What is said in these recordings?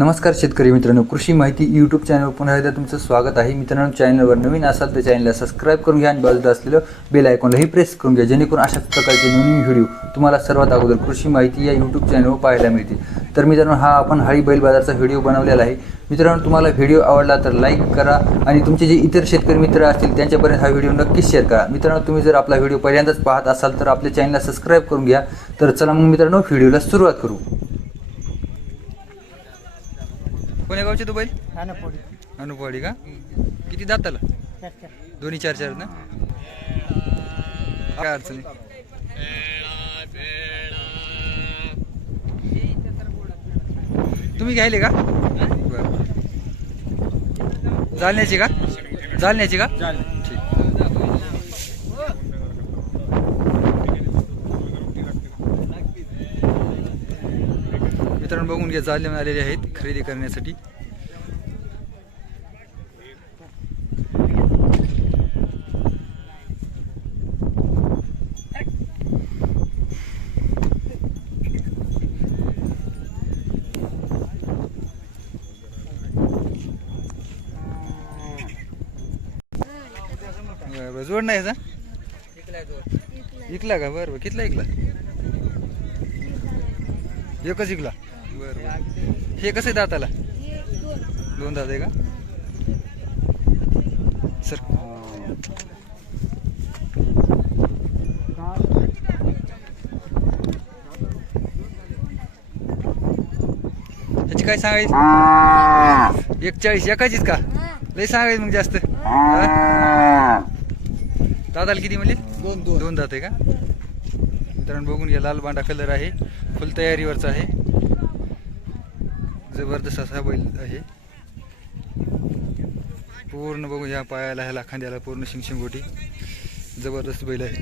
नमस्कार शेतकरी मित्रांनो कृषी माहिती यूट्यूब चॅनलवर पुन्हा एकदा तुमचं स्वागत आहे. मित्रांनो चॅनलवर नवीन असाल तर चॅनलला सबस्क्राईब करून घ्या आणि बाजूला असलेलं बेल आयकॉनलाही प्रेस करून घ्या जेणेकरून अशाच प्रकारचे नवीन व्हिडिओ तुम्हाला सर्वात अगोदर कृषी माहिती या यूट्यूब चॅनलवर पाहायला मिळते तर मित्रांनो हा आपण हळी बैल बाजारचा व्हिडिओ बनवलेला आहे. मित्रांनो तुम्हाला व्हिडिओ आवडला तर लाईक करा आणि तुमचे जे इतर शेतकरी मित्र असतील त्यांच्यापर्यंत हा व्हिडिओ नक्कीच शेअर करा. मित्रांनो तुम्ही जर आपला व्हिडिओ पहिल्यांदाच पाहत असाल तर आपल्या चॅनलला सबस्क्राईब करून घ्या. तर चला मग मित्रांनो व्हिडिओला सुरुवात करू. कोण्या गावचे तू बैल? अनुपवाडी का? किती दाताला चार दोन्ही चार चार ना? काय अडचणी तुम्ही घ्यायले का? बरं. जालन्याची का? जालन्याची का ठीक मित्रांनो बघून घ्या जालन्याहून आलेले आहेत खरेदी करण्यासाठी. जोड नाही याचा? इकला का? बरं बरं कितला इकला? एकच इकला. बरं बरं. हे कसं आहे दाताला? दोन दात आहे का? सर. ह्याची काय सांगायची? एक चाळीस एकाचीच का? लय सांगायचं मग जास्त? दादाला किती म्हणले? दोन दोन. दोन दात आहे का? मित्रांनो बघून घ्या लाल बांडा कलर आहे. फुल तयारीवरचा आहे. जबरदस्त असा बैल आहे. पूर्ण बघू ह्या पायाला ह्याला खांद्याला पूर्ण शिंगशिंगोटी जबरदस्त बैल आहे.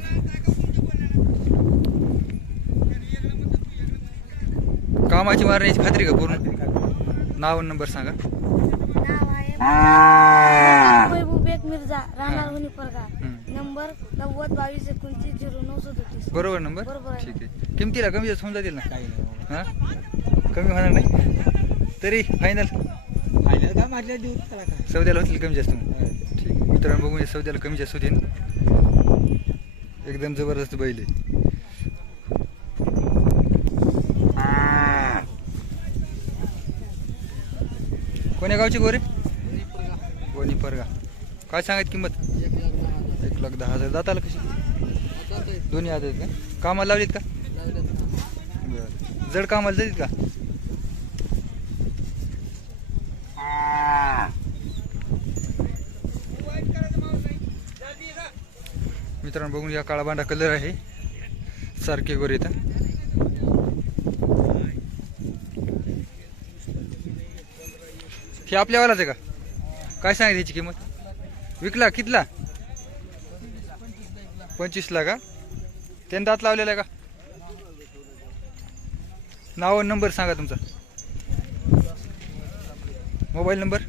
कामाची मारण्याची खात्री का पूर्ण? नाव आणि नंबर सांगा. मिर्झा. नंबर नव्वद बावीस एकोणतीस झिरो नऊ सदोतीस. बरोबर नंबर. ठीक आहे. किमतीला कमी होऊन जातील ना? काही नाही. हा? कमी होणार नाही? तरी फायनल फायनल काय म्हटलं देऊ त्याला काय सौद्याला होतील कमी जास्त. ठीक. मित्रांनो बघून सौद्याला कमी जास्त होतील. एकदम जबरदस्त बैल कोण्या गावची गोरे? कोणी परगा काय सांगायची किंमत? एक लाख दहा हजार. दाताला कशी? दोन्ही आहेत का? कामाला लावलीत का? बरं. जड कामाला जातील का? मित्रांनो बघून या काळा बांडा कलर आहे. सारखे गोरे इथं हे. आपल्यावालाच आहे का? काय सांगितलं ह्याची किंमत? विकला कितला? पंचवीसला का? त्यानं दात लावलेला आहे का? नाव नंबर सांगा तुमचा. Mobile number?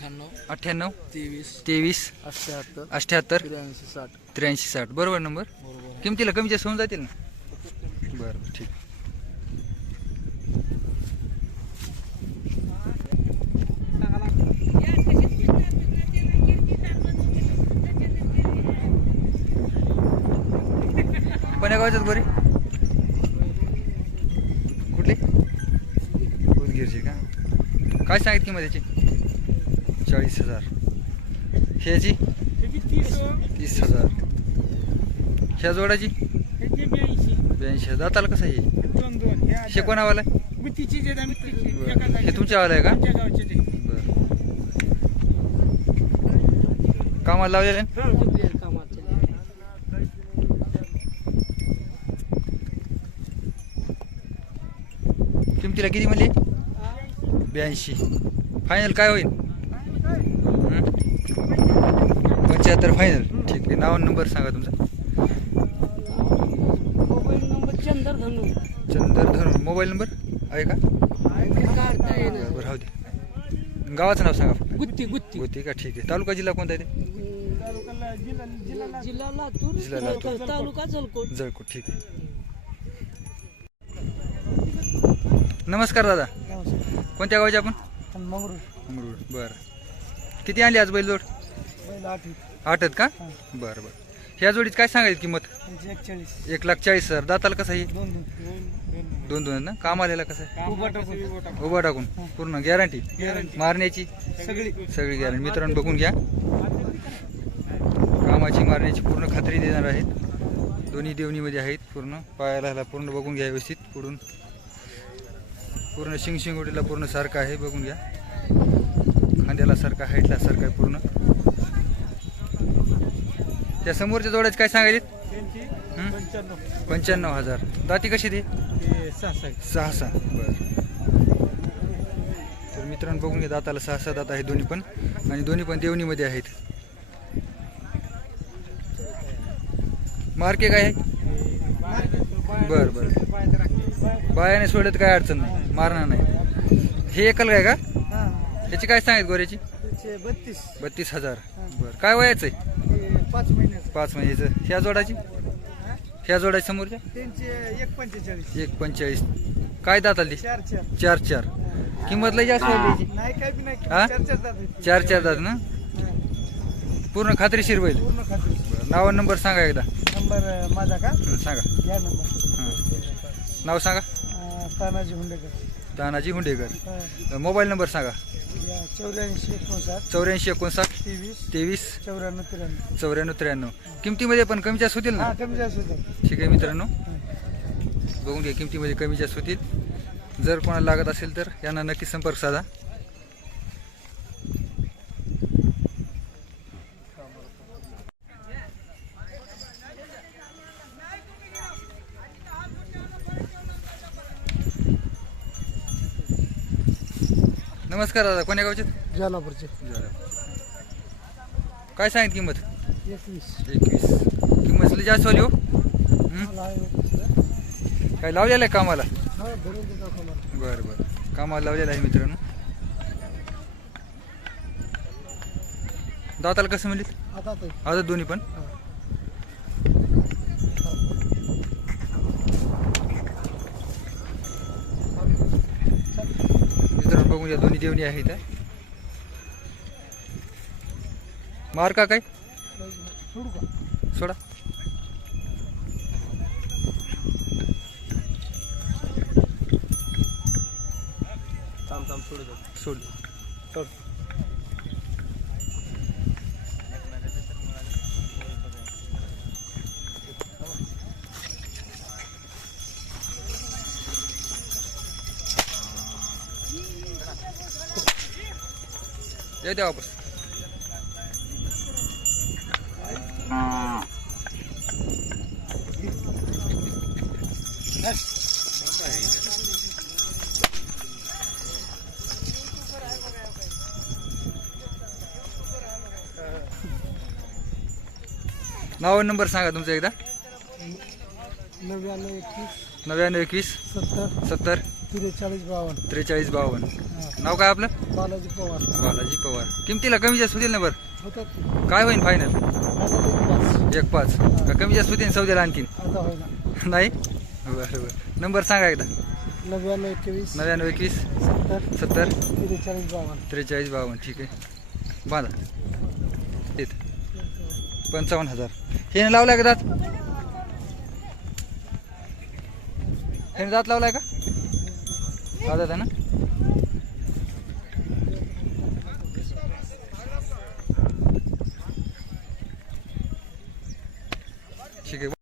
अठ्ठ्याण्णव अठ्ठ्याण्णव तेवीस तेवीस अठ्ठ्याहत्तर अठ्ठ्याहत्तर त्र्याऐंशी साठ. त्र्याऐंशी साठ. बरोबर नंबर? बरोबर. किमतीला कमी जास्त होऊन जातील ना? बरं बरं ठीक. कोण्या गावाच्यात गोरी? कुठली? उदगीरची का? काय सांगित किंमत याची चाळीस हजार. ह्याची तीस हजार. ह्या जोडाची ब्याऐंशी. हजार. दाताला कसं आहे हे? हे कोणावाला. हे तुमच्यावाला आहे का? बरं. कामाला लावलेलं आहे? किमतीला किती म्हणली? ब्याऐंशी. फायनल काय होईल हं? पंच्याहत्तर फायनल ठीक आहे नाव नंबर सांगा तुमचा. मोबाईल नंबर चंदर धनु चंदर धरून मोबाईल नंबर आहे का? बरं राहू दे. गावाचं नाव सांगा फक्त. गुत्ती गुत्ती. होती का? ठीक आहे. तालुका जिल्हा कोणता आहे ते? जिल्हा लातूर. जिल्हा लातूर. तालुका जलकोट. जळकोट ठीक आहे. नमस्कार दादा. कोणत्या गावाचे आपण? मंगरूळ. मंगरूळ. बरं. किती आणली आज बैलजोड? बैल आठ आठ आहेत का? बरं बरं. ह्या जोडीत काय सांगायची किंमत? एक लाख चाळीस हजार. दाताला कसं आहे? दोन दोन. दोन दोन. आहेत ना? काम आलेला कसं आहे? उभा टाकून. उभा टाकून. पूर्ण गॅरंटी? मारण्याची? सगळी. सगळी गॅरंटी. मित्रांनो बघून घ्या. कामाची मारण्याची पूर्ण खात्री देणार आहेत. दोन्ही देवणीमध्ये आहेत पूर्ण. पायाला पूर्ण बघून घ्या व्यवस्थित पुढून. पूर्ण शिंगशिंगोटीला पूर्ण सारखं आहे बघून घ्या. खांद्याला सारखा हाईटला सारखा आहे पूर्ण. त्या समोरच्या जोड्याचे काय सांगायचे? पंच्याण्णव. हजार. दाती कशी दे ते सहा सहा बरं. तर मित्रांनो बघून घ्या दाताला सहा सहा दात आहेत दोन्ही पण. आणि दोन्ही पण देवणीमध्ये आहेत. मार्के काय आहे? बरं बरं. बायाने सोडत काय अडचण नाही. मारणार नाही. हे एकल काय का? त्याची काय सांगित गोऱ्याची? बत्तीस. बत्तीस हजार. बरं. काय वयाचं आहे? पाच पाच महिन्याचं ह्या जोडाची? ह्या जोडाची समोरच्या? त्यांचे एक पंचेचाळीस. एक पंचेचाळीस. काय दात आली? चार चार. चार चार. किंमत लय जास्त वाढली याची. नाही काय बी नाही. हा? चार चार जात आहेत. चार चार दात ना? पूर्ण खात्रीशीर बैल. पूर्ण खात्री नाव नंबर सांगा एकदा. नंबर अं, माझा का? हं, सांगा. नंबर. हं. नाव सांगा. अं, तानाजी हुंडेकर. तानाजी हुंडेकर. हं. मोबाईल नंबर सांगा. चौऱ्याऐंशी एकोणसाठ. चौऱ्याऐंशी एकोणसाठ. तेवीस. तेवीस. चौऱ्याण्णव त्र्याण्णव. चौऱ्याण्णव त्र्याण्णव. किमतीमध्ये पण कमी जास्त होतील ना? हा कमी जास्त होतं ठीक आहे मित्रांनो. बघून घ्या किमतीमध्ये कमी जास्त होतील. जर कोणाला लागत असेल तर यांना नक्की संपर्क साधा. नमस्कार दादा कोण्या गावचे? जालापूरचे. काय सांगित किंमत? एकवीस. एकवीस. किंमत लई जास्त वाली हो? काय लावलेलं आहे कामाला? बरं बरं. कामाला लावलेलं आहे मित्रांनो. दाताला कसं म्हणली आता दोन्ही पण मित्रांनो बघून या दोन्ही देवणी आहेत मार का काय? सोडू. सोडा. सोडू. या द्या वापस नाव नंबर सांगा तुमचा एकदा. नव्याण्णव एकवीस नव्याण्णव एकवीस. सत्तर सत्तर. त्रेचाळीस बावन्न. त्रेचाळीस बावन्न. नाव काय आपलं? बालाजी पवार. बालाजी पवार. किमतीला कमी जास्त होतील ना बरं? होतात. काय होईल फायनल पाच एक पाच. का कमी जास्त होतील सौद्याला आणखीन? आता नाही? बरं बरं. नंबर सांगा एकदा. नव्याण्णव एकवीस. नव्याण्णव एकवीस. सत्तर. सत्तर. त्रेचाळीस बावन्न. त्रेचाळीस बावन्न. ठीक आहे. बांधा येत पंचावन्न हजार. हे लावलाय का दात? हे दात लावलाय का? दादा ना? ठीक आहे